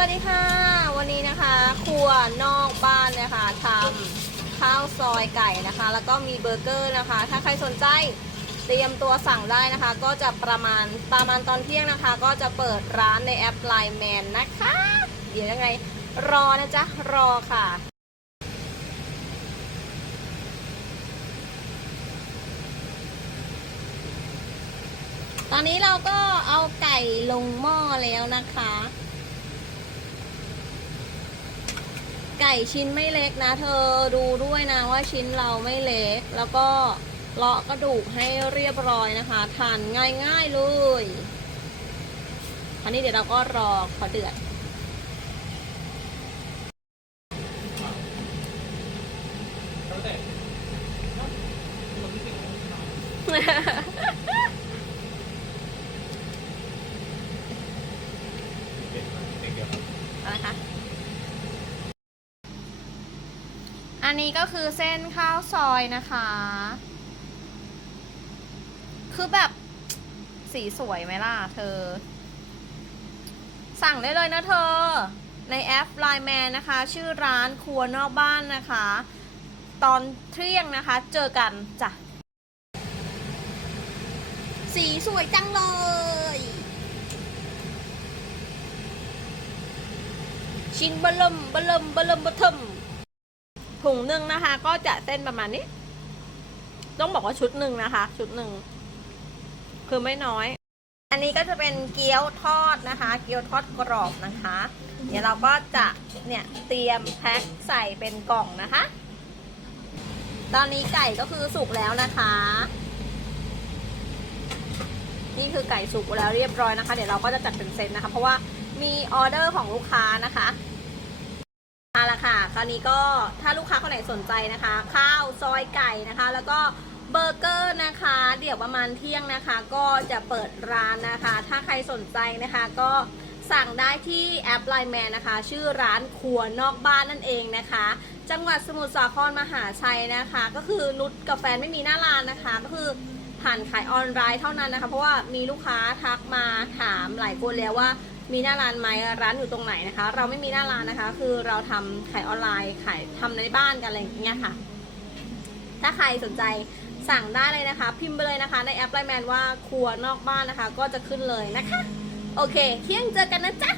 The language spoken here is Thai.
สวัสดีค่ะ วันนี้นะคะครัวนอกบ้านนะคะทำข้าวซอยไก่นะคะ แล้วก็มีเบอร์เกอร์นะคะ ถ้าใครสนใจเตรียมตัวสั่งได้นะคะ ก็จะประมาณประมาณตอนเที่ยงนะคะ ก็จะเปิดร้านในแอปไลน์แมนนะคะ เดี๋ยวยังไงรอนะจ๊ะ รอค่ะตอนนี้เราก็เอาไก่ลงหม้อแล้วนะคะ ไก่ชิ้นไม่เล็กนะ เธอดูด้วยนะว่าชิ้นเราไม่เล็ก แล้วก็เลาะกระดูกให้เรียบร้อยนะคะ ทานง่ายๆเลยอันนี้เดี๋ยวเราก็รอขอเดือดเอาละคะ อันนี้ก็คือเส้นข้าวซอยนะคะ คือแบบสีสวยไหมล่ะเธอ สั่งได้เลยนะเธอ ในแอป Line Man นะคะ ชื่อร้านครัวนอกบ้านนะคะ ตอนเที่ยงนะคะ เจอกันจ้ะ สีสวยจังเลย ชิ้นเบลมเบลมเบลมเบทม ถุงหนึ่งนะคะ ก็จะเส้นประมาณนี้ ต้องบอกว่าชุดหนึ่งนะคะ ชุดหนึ่งคือไม่น้อย อันนี้ก็จะเป็นเกี๊ยวทอดนะคะ เกี๊ยวทอดกรอบนะคะ เดี๋ยวเราก็จะเนี่ยเตรียมแพ็คใส่เป็นกล่องนะคะ ตอนนี้ไก่ก็คือสุกแล้วนะคะ นี่คือไก่สุกแล้วเรียบร้อยนะคะ เดี๋ยวเราก็จะจัดเป็นเซตนะคะ เพราะว่ามีออเดอร์ของลูกค้านะคะเอาละค่ะ คราวนี้ก็ถ้าลูกค้าคนไหนสนใจนะคะ ข้าวซอยไก่นะคะ แล้วก็เบอร์เกอร์นะคะ เดี๋ยวประมาณเที่ยงนะคะ ก็จะเปิดร้านนะคะ ถ้าใครสนใจนะคะก็สั่งได้ที่แอปไลน์แมนนะคะ ชื่อร้านครัวนอกบ้านนั่นเองนะคะ จังหวัดสมุทรสาครมหาชัยนะคะ ก็คือนุชกับแฟนไม่มีหน้าร้านนะคะ ก็คือ ผ่านขายออนไลน์เท่านั้นนะคะ เพราะว่ามีลูกค้าทักมาถามหลายคนแล้วว่ามีหน้าร้านไหมร้านอยู่ตรงไหนนะคะ เราไม่มีหน้าร้านนะคะ คือเราทำขายออนไลน์ขายทำในบ้านกันอะไรอย่างเงี้ยค่ะ ถ้าใครสนใจสั่งได้เลยนะคะ พิมพ์ไปเลยนะคะ ในแอปไลน์แมนว่าครัวนอกบ้านนะคะ ก็จะขึ้นเลยนะคะ โอเค เที่ยงเจอกันนะจ๊ะ